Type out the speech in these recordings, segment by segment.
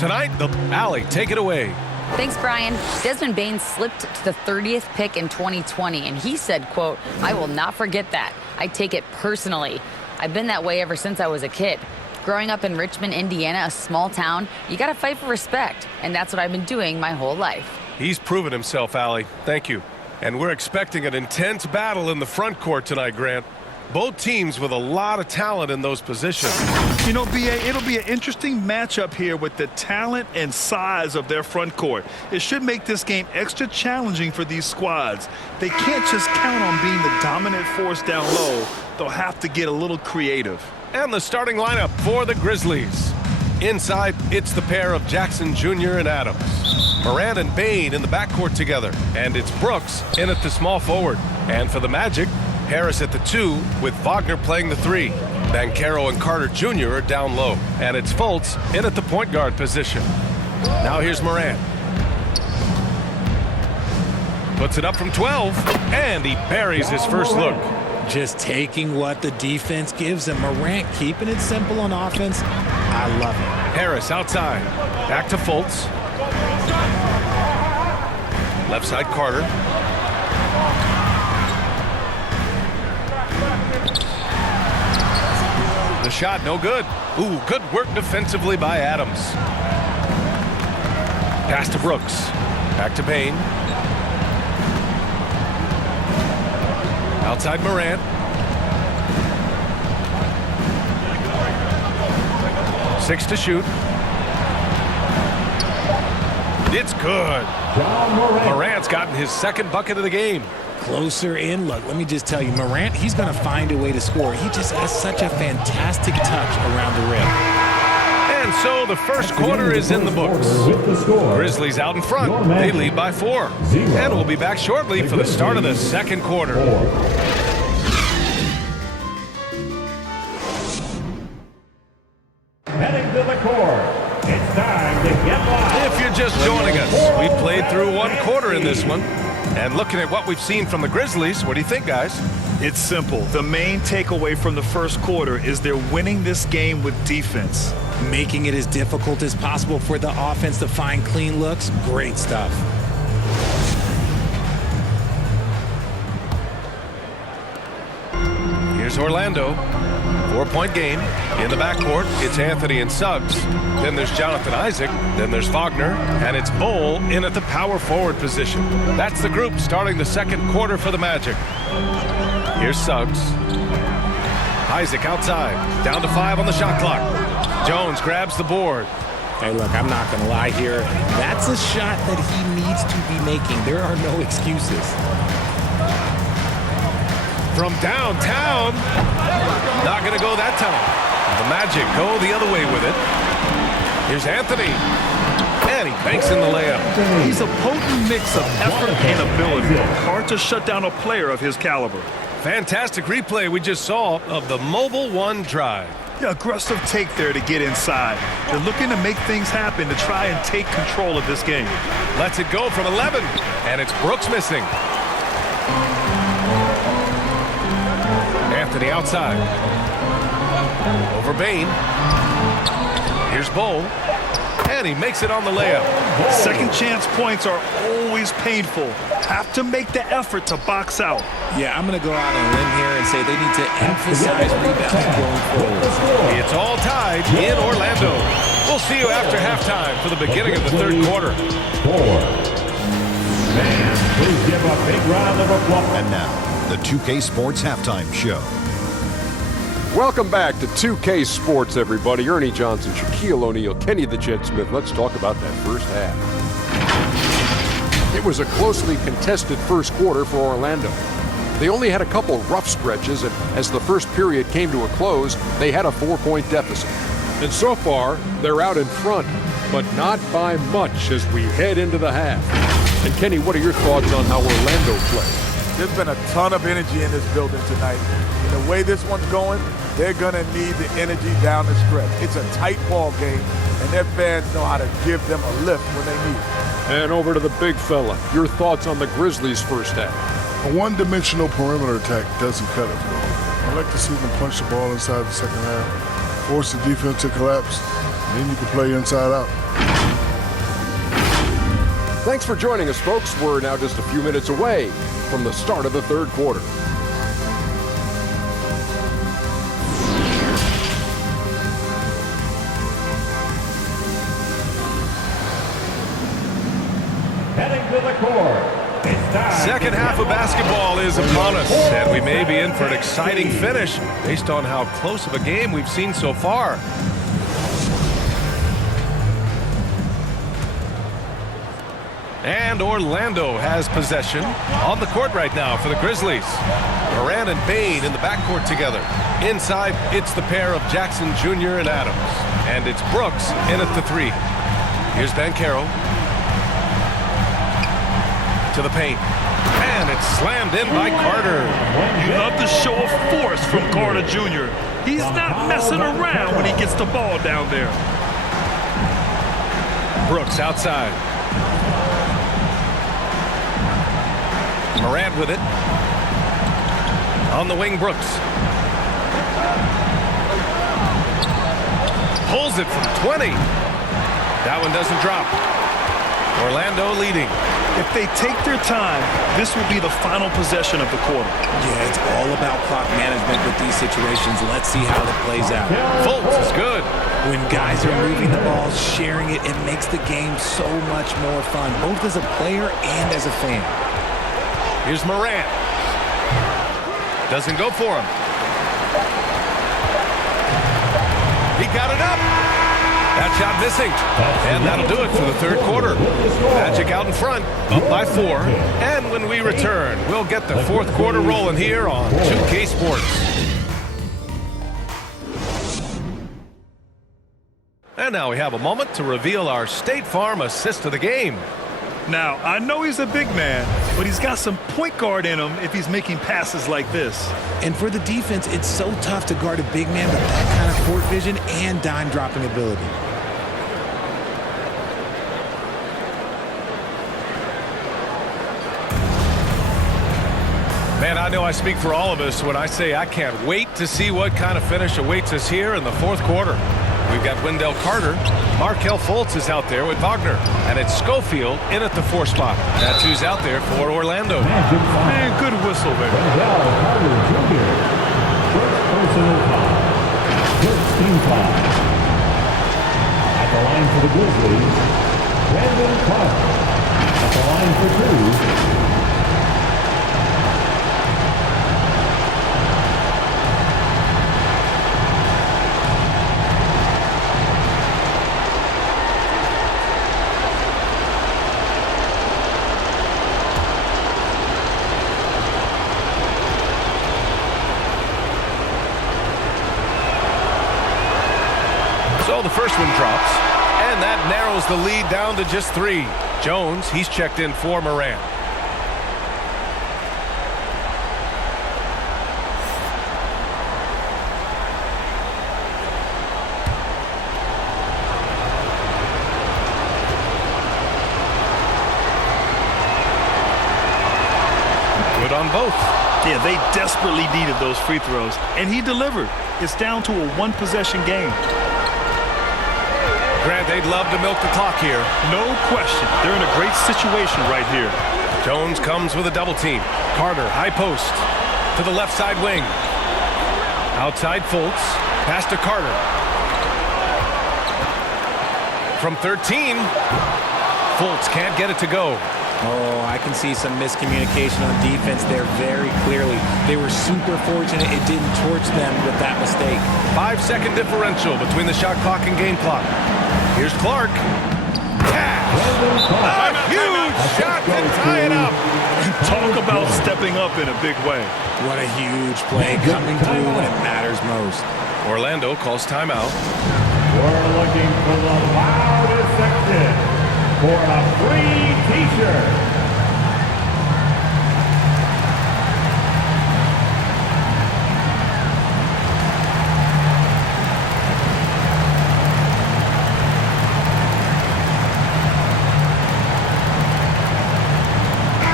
tonight. The Alley, take it away. Thanks, Brian. Desmond Bain slipped to the 30th pick in 2020, and he said, quote, "I will not forget that. I take it personally. I've been that way ever since I was a kid. Growing up in Richmond, Indiana, a small town, you got to fight for respect, and that's what I've been doing my whole life." He's proven himself, Allie. Thank you. And we're expecting an intense battle in the front court tonight, Grant. Both teams with a lot of talent in those positions. You know, B.A., it'll be an interesting matchup here with the talent and size of their front court. It should make this game extra challenging for these squads. They can't just count on being the dominant force down low. They'll have to get a little creative. And the starting lineup for the Grizzlies. Inside, it's the pair of Jackson Jr. and Adams. Morant and Bain in the backcourt together. And it's Brooks in at the small forward. And for the Magic, Harris at the 2 with Wagner playing the 3. Banchero and Carter Jr. are down low. And it's Fultz in at the point guard position. Now here's Morant. Puts it up from 12, and he buries his first look. Just taking what the defense gives him. Morant keeping it simple on offense. I love it. Harris outside. Back to Fultz. Left side Carter. The shot no good. Ooh, good work defensively by Adams. Pass to Brooks. Back to Bain. Outside Morant. 6 to shoot. It's good. Morant's gotten his second bucket of the game. Closer in. Look, let me just tell you, Morant, he's going to find a way to score. He just has such a fantastic touch around the rim. And so the first quarter is in the books. Grizzlies out in front. They lead by 4. And we'll be back shortly for the start of the second quarter. Heading to the court, it's time to get live. If you're just joining us, we've played through one quarter in this one. And looking at what we've seen from the Grizzlies, what do you think, guys? It's simple. The main takeaway from the first quarter is they're winning this game with defense. Making it as difficult as possible for the offense to find clean looks. Great stuff. Here's Orlando. 4-point game. In the backcourt, it's Anthony and Suggs. Then there's Jonathan Isaac. Then there's Wagner. And it's Bol in at the power forward position. That's the group starting the second quarter for the Magic. Here's Suggs. Isaac outside. Down to 5 on the shot clock. Jones grabs the board. Hey, look, I'm not going to lie here. That's a shot that he needs to be making. There are no excuses. From downtown. Not going to go that time. The Magic go the other way with it. Here's Anthony. And he banks in the layup. He's a potent mix of effort and ability. Hard to shut down a player of his caliber. Fantastic replay we just saw of the Mobile One drive. Yeah, aggressive take there to get inside. They're looking to make things happen to try and take control of this game. Lets it go from 11. And it's Brooks missing. Anthony outside. Over Bain. Here's Bol. And he makes it on the layup. Second chance points are always painful. Have to make the effort to box out. Yeah, I'm going to go out on a limb here and say they need to emphasize rebounding going forward. It's all tied in Orlando. We'll see you after halftime for the beginning of the third quarter. Man, please give a big round of applause. And now, the 2K Sports Halftime Show. Welcome back to 2K Sports, everybody. Ernie Johnson, Shaquille O'Neal, Kenny the Jet Smith. Let's talk about that first half. It was a closely contested first quarter for Orlando. They only had a couple rough stretches, and as the first period came to a close, they had a 4-point deficit. And so far, they're out in front, but not by much as we head into the half. And Kenny, what are your thoughts on how Orlando played? There's been a ton of energy in this building tonight. And the way this one's going, they're going to need the energy down the stretch. It's a tight ball game, and their fans know how to give them a lift when they need it. And over to the big fella. Your thoughts on the Grizzlies' first half? A one-dimensional perimeter attack doesn't cut it for me. I like to see them punch the ball inside the second half, force the defense to collapse, Then you can play inside out. Thanks for joining us, folks. We're now just a few minutes away from the start of the third quarter. Heading to the court. It's time. Second half of basketball is upon us, and we may be in for an exciting finish based on how close of a game we've seen so far. And Orlando has possession on the court right now for the Grizzlies. Morant and Bane in the backcourt together. Inside, it's the pair of Jackson Jr. and Adams. And it's Brooks in at the three. Here's Banchero to the paint. And it's slammed in by Carter. You love the show of force from Carter Jr. He's not messing around when he gets the ball down there. Brooks outside. Morant with it. On the wing, Brooks. Pulls it from 20. That one doesn't drop. Orlando leading. If they take their time, this will be the final possession of the quarter. Yeah, it's all about clock management with these situations. Let's see how it plays out. Fultz is good. When guys are moving the ball, sharing it, it makes the game so much more fun, both as a player and as a fan. Here's Morant. Doesn't go for him. He got it up. That shot missing. And that'll do it for the third quarter. Magic out in front, up by 4. And when we return, we'll get the fourth quarter rolling here on 2K Sports. And now we have a moment to reveal our State Farm assist of the game. Now, I know he's a big man, but he's got some point guard in him if he's making passes like this. And for the defense, it's so tough to guard a big man with that kind of court vision and dime-dropping ability. Man, I know I speak for all of us when I say I can't wait to see what kind of finish awaits us here in the fourth quarter. We've got Wendell Carter. Markelle Fultz is out there with Wagner. And it's Schofield in at the 4 spot. That's who's out there for Orlando. Man, good whistle there. Wendell Carter Jr. First personal foul. 13 foul. At the line for the Grizzlies, Brandon Clark. At the line for 2. So the first one drops, and that narrows the lead down to just 3. Jones, he's checked in for Morant. Good on both. Yeah, they desperately needed those free throws, and he delivered. It's down to a one-possession game. Grant, they'd love to milk the clock here. No question. They're in a great situation right here. Jones comes with a double team. Carter, high post. To the left side wing. Outside Fultz. Pass to Carter. From 13. Fultz can't get it to go. Oh, I can see some miscommunication on defense there very clearly. They were super fortunate it didn't torch them with that mistake. 5-second differential between the shot clock and game clock. Here's Clark. Cash. A huge shot to tie it up. Talk about stepping up in a big way. What a huge play coming through when it matters most. Orlando calls timeout. We're looking for the loudest section for a free t-shirt.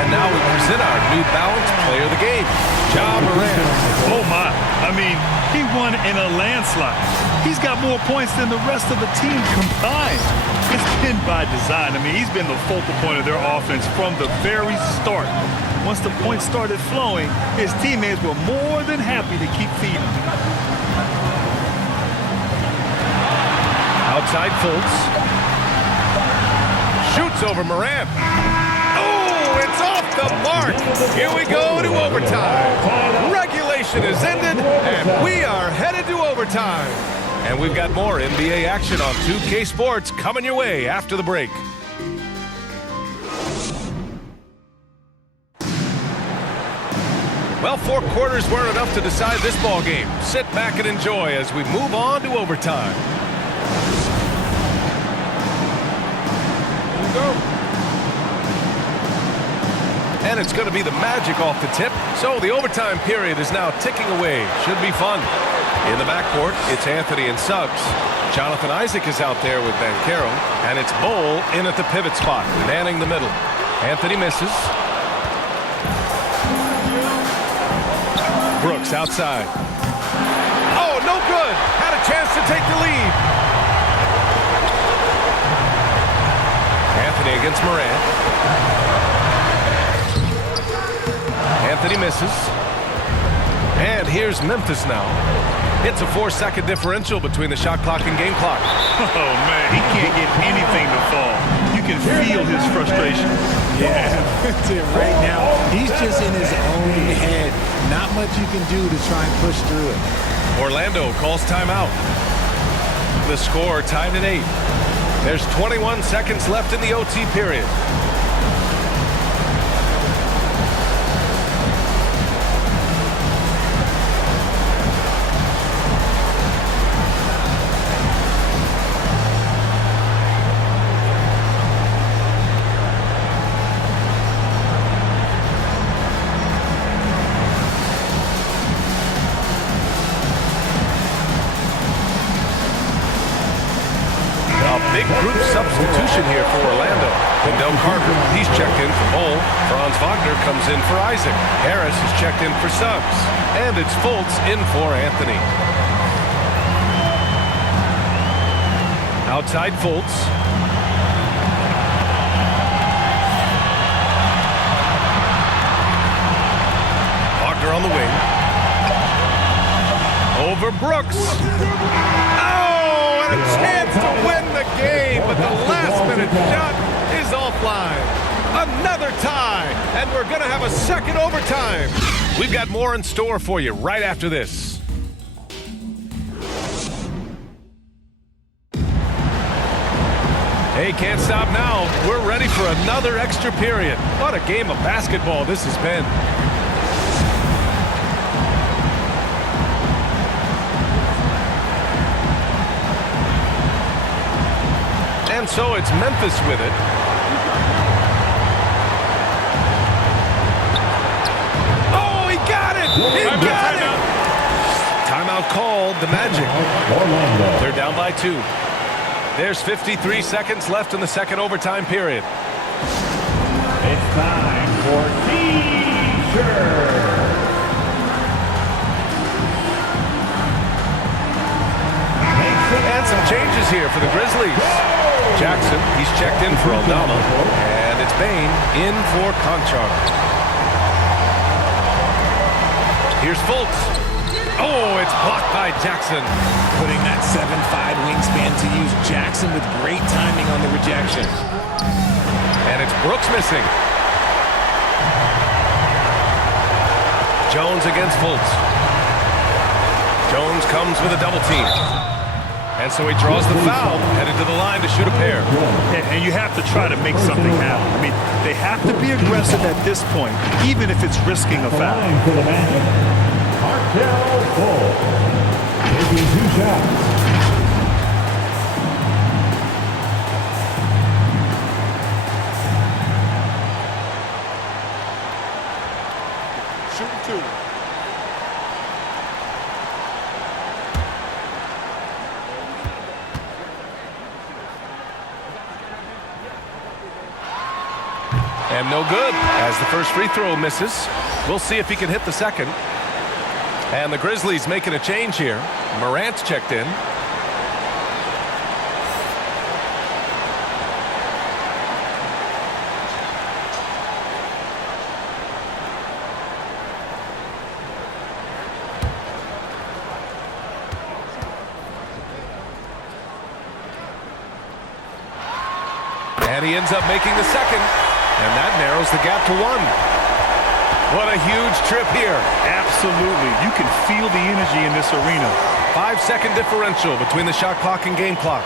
And now we present our New Balance Player of the Game, Ja Morant. Oh, my. I mean, he won in a landslide. He's got more points than the rest of the team combined. It's been by design. I mean, he's been the focal point of their offense from the very start. Once the points started flowing, his teammates were more than happy to keep feeding. Outside Fultz. Shoots over Morant. Oh, it's off the mark. Here we go to overtime. Regulation is ended, and we are headed to overtime. And we've got more NBA action on 2K Sports coming your way after the break. Well, 4 quarters weren't enough to decide this ball game. Sit back and enjoy as we move on to overtime. Here we go. And it's going to be the Magic off the tip. So the overtime period is now ticking away. Should be fun. In the backcourt, it's Anthony and Suggs. Jonathan Isaac is out there with Banchero. And it's Bol in at the pivot spot, manning the middle. Anthony misses. Brooks outside. Oh, no good. Had a chance to take the lead. Anthony against Morant. Anthony misses. And here's Memphis now. It's a 4-second differential between the shot clock and game clock. Oh, man, he can't get anything to fall. You can feel his frustration. Yeah, right now, he's just in his own head. Not much you can do to try and push through it. Orlando calls timeout. The score tied at 8. There's 21 seconds left in the OT period. Big group substitution here for Orlando. Wendell Carter, he's checked in for Bol. Franz Wagner comes in for Isaac. Harris is checked in for Suggs. And it's Fultz in for Anthony. Outside Fultz. Wagner on the wing. Over Brooks. Oh, and a chance to win the game, but the last-minute shot is offline. Another tie, and we're going to have a second overtime. We've got more in store for you right after this. Hey, can't stop now. We're ready for another extra period. What a game of basketball this has been. And so it's Memphis with it. Oh, he got it! He got it! Timeout called, the Magic. They're down by 2. There's 53 seconds left in the second overtime period. It's time for T-shirt. And some changes here for the Grizzlies. Jackson, he's checked in for Aldama. And it's Bane in for Conchar. Here's Fultz. Oh, it's blocked by Jackson. Putting that 7'5" wingspan to use. Jackson with great timing on the rejection. And it's Brooks missing. Jones against Fultz. Jones comes with a double team. And so he draws the foul, headed to the line to shoot a pair. And you have to try to make something happen. I mean, they have to be aggressive at this point, even if it's risking a foul. For the Magic, Markel Fultz taking 2 shots. Shooting 2. And no good, as the first free throw misses. We'll see if he can hit the second. And the Grizzlies making a change here. Morant's checked in. And he ends up making the second. And that narrows the gap to 1. What a huge trip here. Absolutely. You can feel the energy in this arena. 5-second differential between the shot clock and game clock.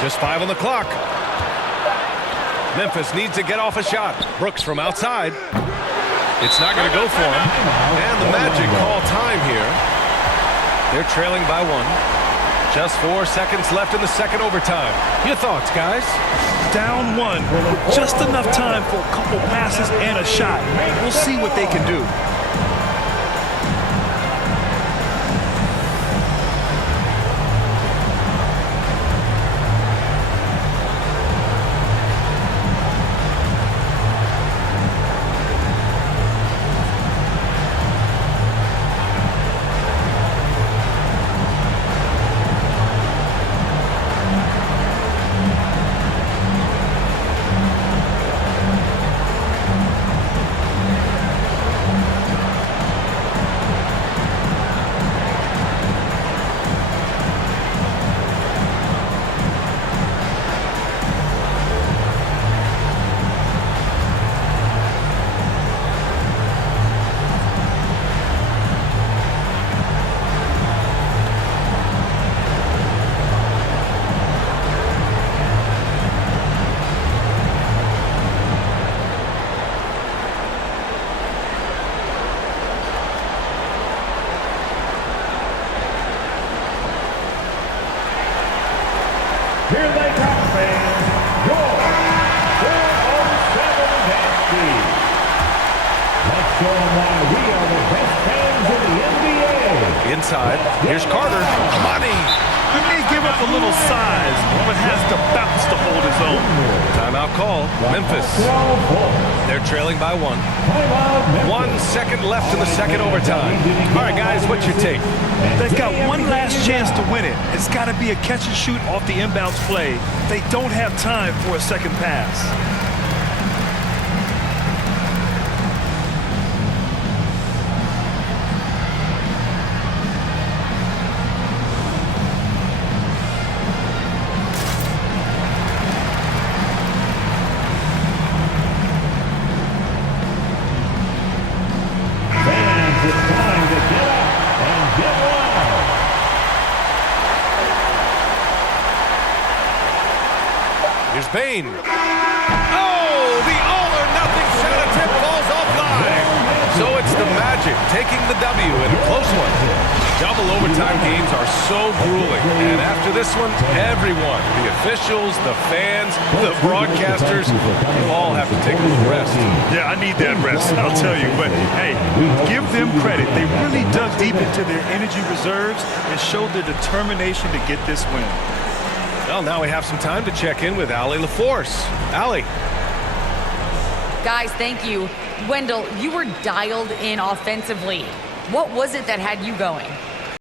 Just 5 on the clock. Memphis needs to get off a shot. Brooks from outside. It's not going to go for him. And the Magic call time here. They're trailing by 1. Just 4 seconds left in the second overtime. Your thoughts, guys? Down 1 with just enough time for a couple passes and a shot. We'll see what they can do. Here they come, fans. Your 407 Dynasty. Let's show them why we are the best fans in the NBA. Inside. Here's Carter. Money. He may give up a little size, but has the bounce to hold his own. Timeout call. Memphis. They're trailing by 1. 1 second left in the second overtime. All right, guys, what's your take? They've got one last chance to win it. It's got to be a catch and shoot off the inbounds play. They don't have time for a second pass. Here's Bain. Oh, the all-or-nothing shot attempt falls offline. So it's the Magic taking the W in a close one. Double overtime games are so grueling. And after this one, everyone, the officials, the fans, the broadcasters, all have to take a little rest. Yeah, I need that rest, I'll tell you. But, hey, give them credit. They really dug deep into their energy reserves and showed their determination to get this win. Well, now we have some time to check in with Allie LaForce. Allie. Guys, thank you. Wendell, you were dialed in offensively. What was it that had you going?